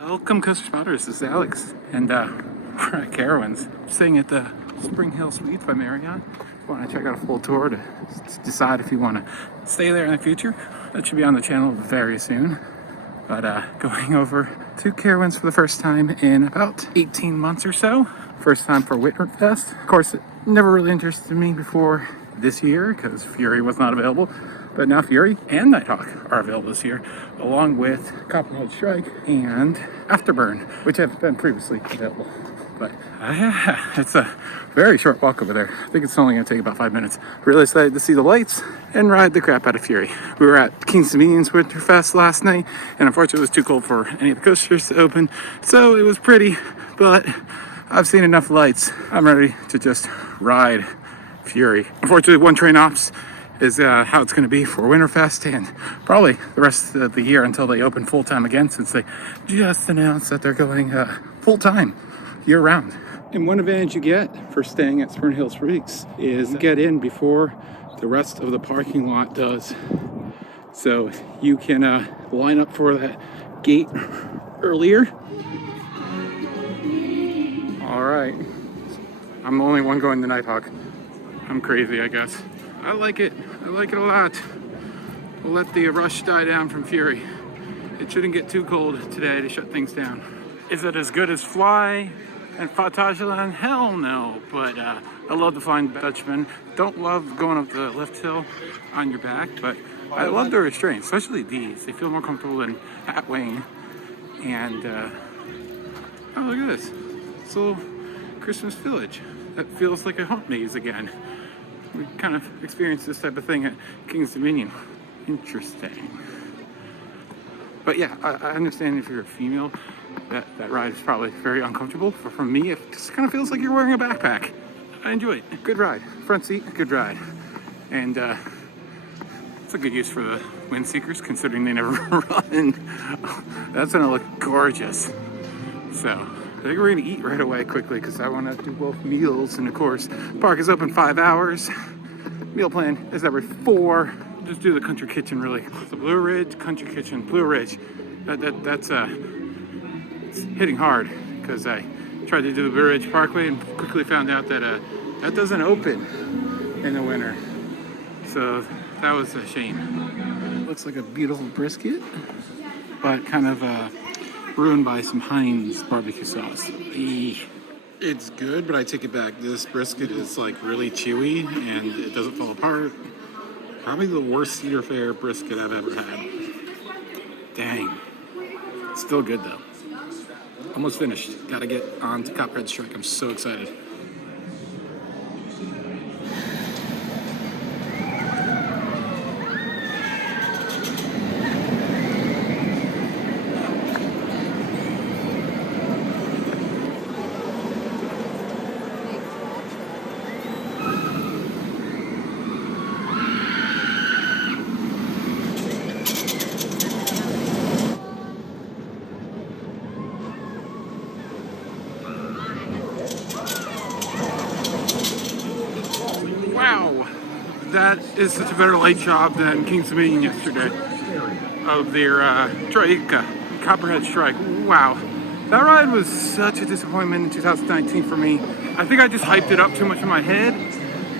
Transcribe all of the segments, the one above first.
Welcome, Coaster Spotters. This is Alex, and we're at Carowinds, staying at the Spring Hill Suites by Marriott. If you want to check out a full tour to decide if you want to stay there in the future, that should be on the channel very soon. But going over to Carowinds for the first time in about 18 months or so. First time for Winterfest. Of course, it never really interested me before this year because Fury was not available. But now Fury and Nighthawk are available this year, along with Copperhead Strike and Afterburn, which have been previously available. But it's a very short walk over there. I think it's only going to take about 5 minutes. Really excited to see the lights and ride the crap out of Fury. We were at King's Dominion's Winterfest last night, and unfortunately it was too cold for any of the coasters to open, so it was pretty, but I've seen enough lights. I'm ready to just ride Fury. Unfortunately, one train ops is how it's going to be for Winterfest and probably the rest of the year until they open full-time again, since they just announced that they're going full-time year-round. And one advantage you get for staying at Spring Hill Suites is you get in before the rest of the parking lot does. So you can line up for that gate earlier. All right, I'm the only one going to Nighthawk. I'm crazy, I guess. I like it a lot. We'll let the rush die down from Fury. It shouldn't get too cold today to shut things down. Is it as good as Fly and Phantasialand? Hell no, but I love the Flying Dutchman. Don't love going up the lift hill on your back, but I love the restraints, especially these. They feel more comfortable than at Wayne. And, oh, look at this. It's a little Christmas village that feels like a haunt maze again. We kind of experienced this type of thing at King's Dominion. Interesting. But yeah, I understand if you're a female, that ride is probably very uncomfortable. But for me, it just kind of feels like you're wearing a backpack. I enjoy it. Good ride. Front seat, good ride. And it's a good use for the wind seekers, considering they never run. That's gonna look gorgeous. So I think we're gonna eat right away quickly because I want to do both meals, and of course, park is open 5 hours. Meal plan is every 4. Just do the country kitchen really. So Blue Ridge, country kitchen, Blue Ridge. That's it's hitting hard because I tried to do the Blue Ridge Parkway and quickly found out that that doesn't open in the winter. So that was a shame. Looks like a beautiful brisket, but kind of ruined by some Heinz barbecue sauce. It's good, but I take it back. This brisket is like really chewy and it doesn't fall apart. Probably the worst Cedar Fair brisket I've ever had. Dang. Still good though. Almost finished. Gotta get on to Copperhead Strike. I'm so excited. Wow, that is such a better light job than King's Dominion yesterday of their Copperhead Strike. Wow, that ride was such a disappointment in 2019 for me. I think I just hyped it up too much in my head,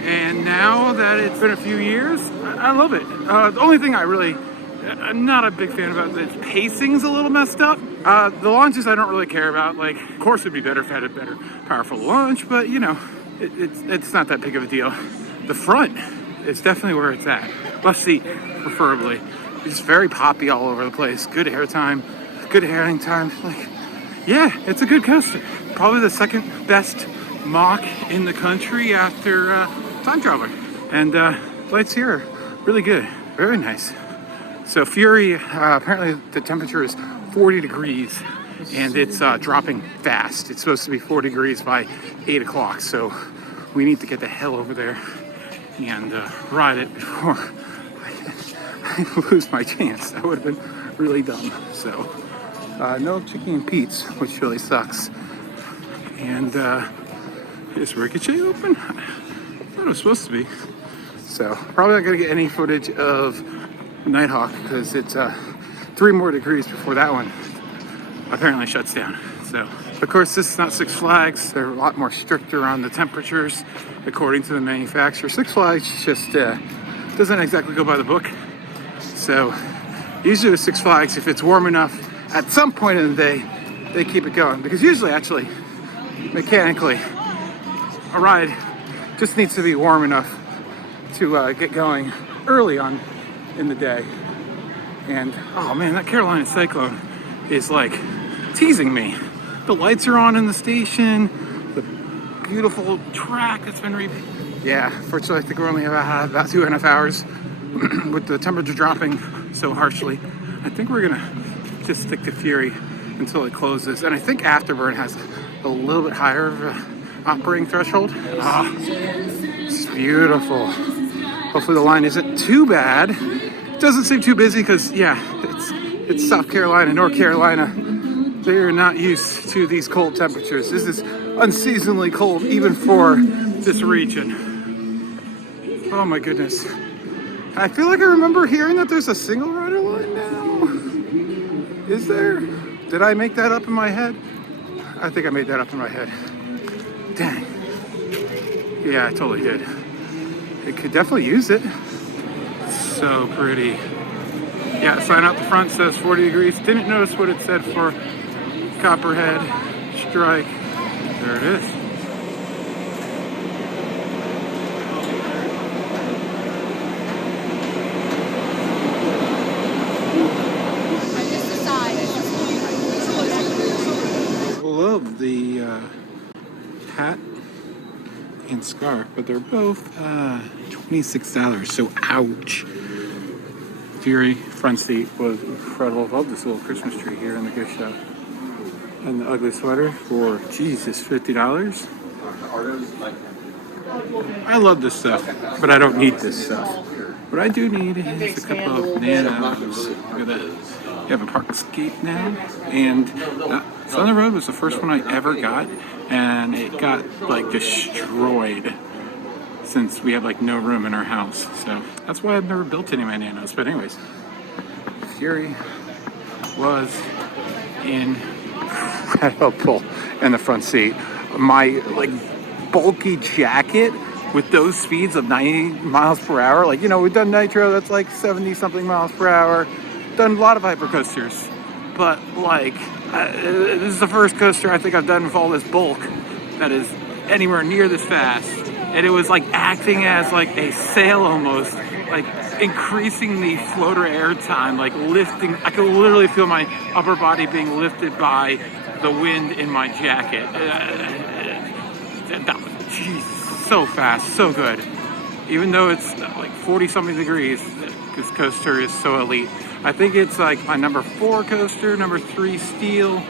and now that it's been a few years, I love it. The only thing I'm not a big fan about its pacing's a little messed up. The launches I don't really care about. Like, of course it'd be better if it had a better, powerful launch, but you know, it's not that big of a deal. The front is definitely where it's at. Left seat, preferably. It's very poppy all over the place. Good airtime, good airing time. Like, yeah, it's a good coaster. Probably the second best mock in the country after Time Traveler. And lights here are really good, very nice. So Fury, apparently the temperature is 40 degrees and it's dropping fast. It's supposed to be 4 degrees by 8 o'clock. So we need to get the hell over there and ride it before I lose my chance. That would have been really dumb. So no Chicken and Pete's, which really sucks. And is Ricochet open? I thought it was supposed to be. So probably not gonna get any footage of Nighthawk because it's 3 more degrees before that one apparently shuts down. So, of course, this is not Six Flags. They're a lot more stricter on the temperatures, according to the manufacturer. Six Flags just doesn't exactly go by the book. So, usually with Six Flags, if it's warm enough at some point in the day, they keep it going. Because usually, actually, mechanically, a ride just needs to be warm enough to get going early on in the day. And oh man, that Carolina Cyclone is like teasing me. The lights are on in the station, the beautiful track that's been yeah, fortunately I think we're only about 2.5 hours with the temperature dropping so harshly. I think we're gonna just stick to Fury until it closes. And I think Afterburn has a little bit higher of a operating threshold. Ah, it's beautiful. Hopefully the line isn't too bad. It doesn't seem too busy because, yeah, it's South Carolina, North Carolina. They're not used to these cold temperatures. This is unseasonably cold even for this region. Oh my goodness. I feel like I remember hearing that there's a single rider line now. Is there? Did I make that up in my head? I think I made that up in my head. Dang. Yeah, I totally did. It could definitely use it. So pretty. Yeah, sign out the front says 40 degrees. Didn't notice what it said for Copperhead Strike. There it is. Love the hat and scarf, but they're both $26. So ouch. Fury front seat was incredible. Love this little Christmas tree here in the gift shop. And the ugly sweater for Jesus, $50. I love this stuff, but I don't need this stuff. What I do need is a couple of nanos. Look at this. You have a park escape now, and Thunder Road was the first one I ever got, and it got like destroyed since we had like no room in our house. So that's why I've never built any of my nanos. But anyways, Fury was incredible in the front seat. My like bulky jacket with those speeds of 90 miles per hour, like, you know, we've done Nitro, that's like 70 something miles per hour. Done a lot of hypercoasters, but like this is the first coaster I think I've done with all this bulk that is anywhere near this fast, and it was like acting as like a sail almost, like increasing the floater air time, like lifting. I could literally feel my upper body being lifted by the wind in my jacket. That was, Jesus, so fast, so good. Even though it's like 40 something degrees, this coaster is so elite. I think it's like my number 4 coaster, number 3 steel.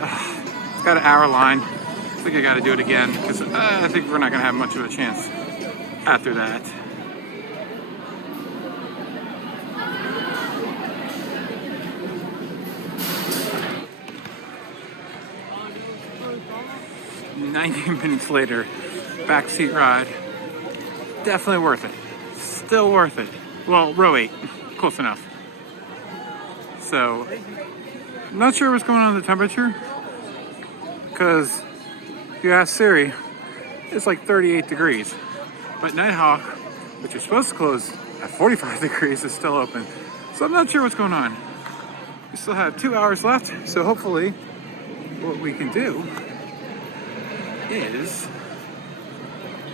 It's got an hour line. I think I got to do it again because I think we're not going to have much of a chance after that. "90 minutes later, backseat ride. Definitely worth it. Still worth it. Well, row 8, close enough. So, I'm not sure what's going on with the temperature, because if you ask Siri, it's like 38 degrees. But Nighthawk, which is supposed to close at 45 degrees, is still open. So I'm not sure what's going on. We still have 2 hours left, so hopefully what we can do is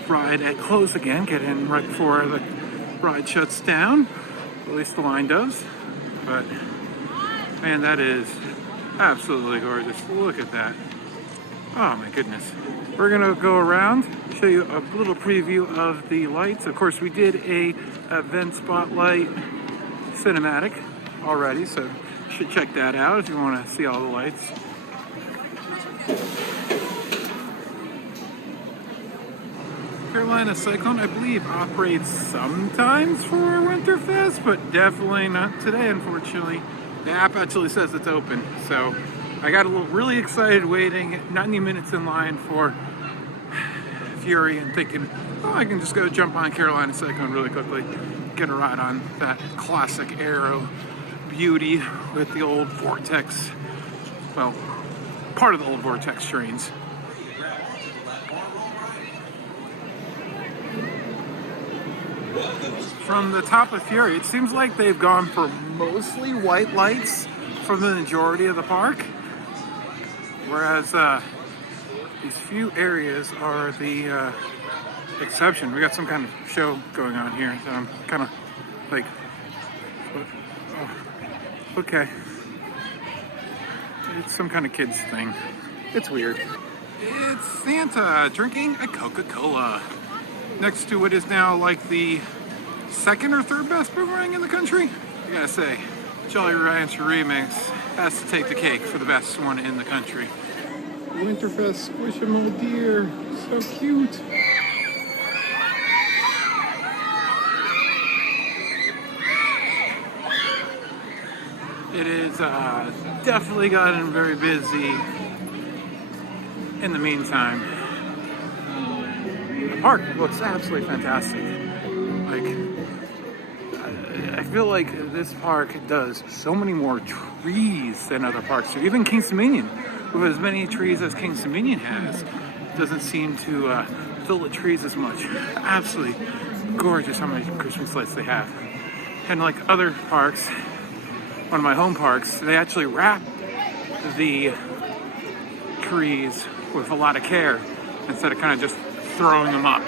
ride at close again, get in right before the ride shuts down. At least the line does. But man, that is absolutely gorgeous. Look at that. Oh my goodness. We're gonna go around, show you a little preview of the lights. Of course, we did a event spotlight cinematic already, so you should check that out if you want to see all the lights. Carolina Cyclone, I believe, operates sometimes for Winterfest, but definitely not today, unfortunately. The app actually says it's open, so I got a little really excited waiting 90 minutes in line for Fury and thinking, oh, I can just go jump on Carolina Cyclone really quickly, get a ride on that classic aero beauty with the old Vortex well, part of the old Vortex trains. From the top of Fury, it seems like they've gone for mostly white lights for the majority of the park, whereas these few areas are the exception. We got some kind of show going on here, so I'm kind of like, oh, okay. It's some kind of kids thing. It's weird. It's Santa drinking a Coca-Cola next to what is now like the second or third best boomerang in the country. I gotta say, Jolly Rancher Remix has to take the cake for the best one in the country. Winterfest Squish'em deer, so cute. It is definitely gotten very busy in the meantime. The park looks absolutely fantastic. Like, I feel like this park does so many more trees than other parks do. Even King's Dominion, with as many trees as King's Dominion has, doesn't seem to fill the trees as much. Absolutely gorgeous how many Christmas lights they have. And like other parks, one of my home parks, they actually wrap the trees with a lot of care instead of kind of just throwing them up.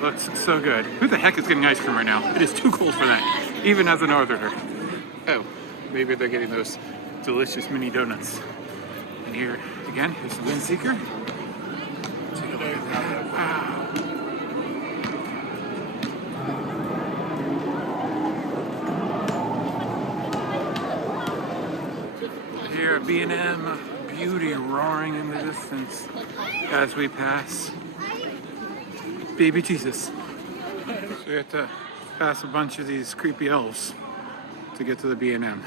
Looks so good. Who the heck is getting ice cream right now? It is too cold for that, even as a northerner. Oh, maybe they're getting those delicious mini donuts. And here, again, here's the Wind Seeker. Take a look at that. Wow. Here, B&M Beauty roaring in the distance as we pass Baby Jesus. So we have to pass a bunch of these creepy elves to get to the B&M.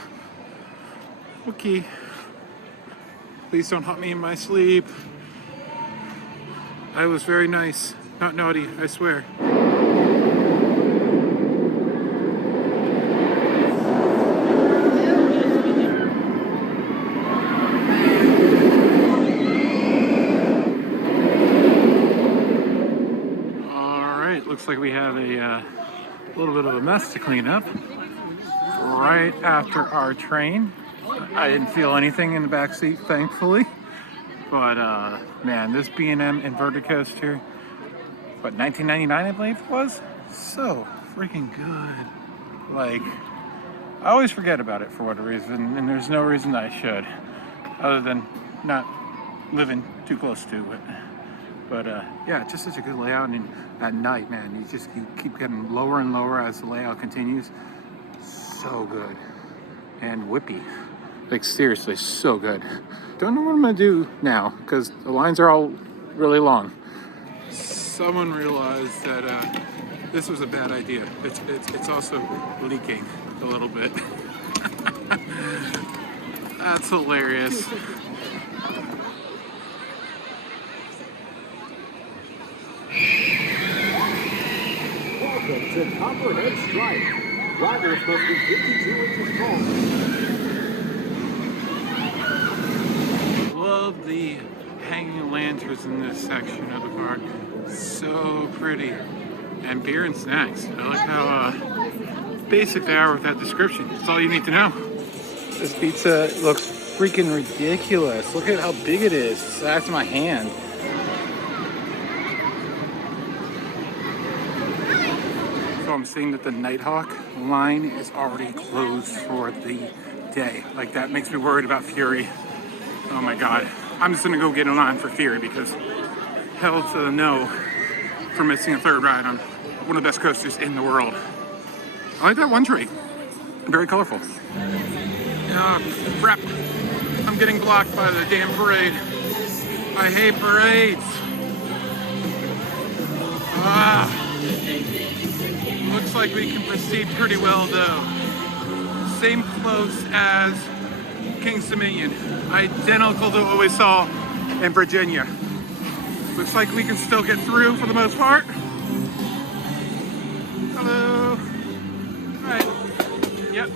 Okay. Please don't haunt me in my sleep. I was very nice, not naughty, I swear. Looks like we have a little bit of a mess to clean up right after our train. I didn't feel anything in the back seat, thankfully. But man, this B&M inverted coaster, what, $19.99 I believe it was? So freaking good. Like, I always forget about it for whatever reason, and there's no reason I should, other than not living too close to it. But yeah, just such a good layout, and at night, man, you keep getting lower and lower as the layout continues. So good. And whippy. Like, seriously, so good. Don't know what I'm gonna do now, because the lines are all really long. Someone realized that this was a bad idea. It's also leaking a little bit. That's hilarious. Welcome to Copperhead Strike. Riders must be 52 inches tall. Love the hanging lanterns in this section of the park. So pretty. And beer and snacks. I like how basic they are with that description. That's all you need to know. This pizza looks freaking ridiculous. Look at how big it is. It's the size of my hand. So I'm seeing that the Nighthawk line is already closed for the day. Like, that makes me worried about Fury. Oh my God. I'm just gonna go get in line for Fury, because hell to the no for missing a third ride on one of the best coasters in the world. I like that one train. Very colorful. Crap. I'm getting blocked by the damn parade. I hate parades. Looks like we can proceed pretty well though. Same close as King's Dominion. Identical to what we saw in Virginia. Looks like we can still get through for the most part. Hello. All right. Yep.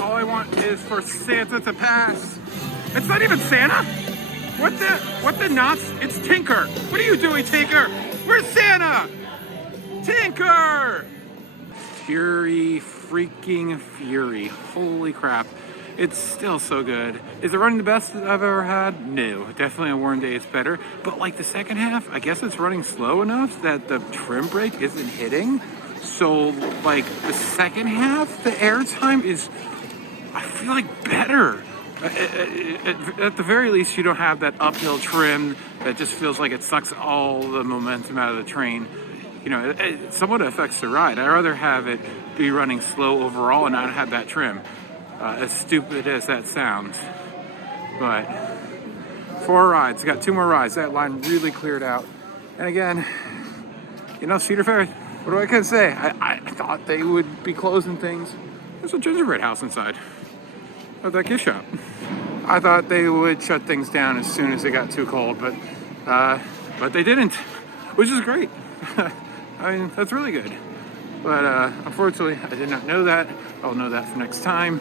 All I want is for Santa to pass. It's not even Santa? What the nuts? It's Tinker. What are you doing, Tinker? Where's Santa? Tinker! Fury, freaking Fury. Holy crap. It's still so good. Is it running the best that I've ever had? No, definitely on warm day it's better. But like the second half, I guess it's running slow enough that the trim brake isn't hitting. So like the second half, the airtime is, I feel like, better. At the very least, you don't have that uphill trim that just feels like it sucks all the momentum out of the train. You know, it somewhat affects the ride. I'd rather have it be running slow overall and not have that trim. As stupid as that sounds. But 4 rides, got 2 more rides. That line really cleared out. And again, you know, Cedar Fair, what do I can say? I thought they would be closing things. There's a gingerbread house inside of that gift shop. I thought they would shut things down as soon as it got too cold, but they didn't, which is great. I mean, that's really good. But unfortunately, I did not know that. I'll know that for next time.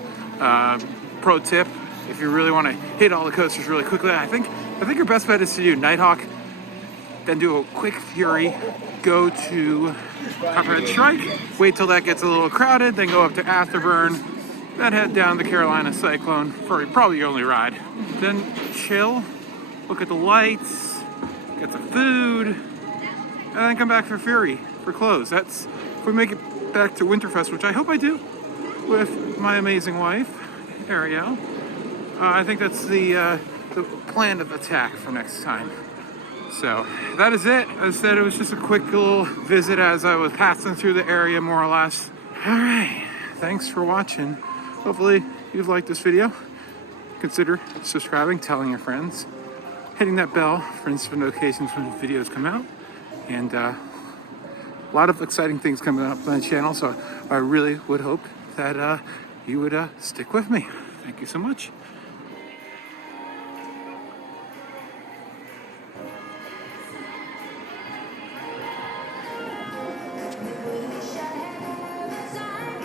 Pro tip: if you really want to hit all the coasters really quickly, I think your best bet is to do Nighthawk, then do a quick Fury, go to Copperhead Strike, wait till that gets a little crowded, then go up to Afterburn, then head down the Carolina Cyclone for probably your only ride. Then chill, look at the lights, get some food, and then come back for Fury for close. That's if we make it back to Winterfest, which I hope I do, with my amazing wife, Ariel. I think that's the plan of attack for next time. So that is it. As I said, it was just a quick little visit as I was passing through the area, more or less. All right, thanks for watching. Hopefully you've liked this video. Consider subscribing, telling your friends, hitting that bell for instant notifications when videos come out, and a lot of exciting things coming up on the channel. So I really would hope that you would stick with me. Thank you so much.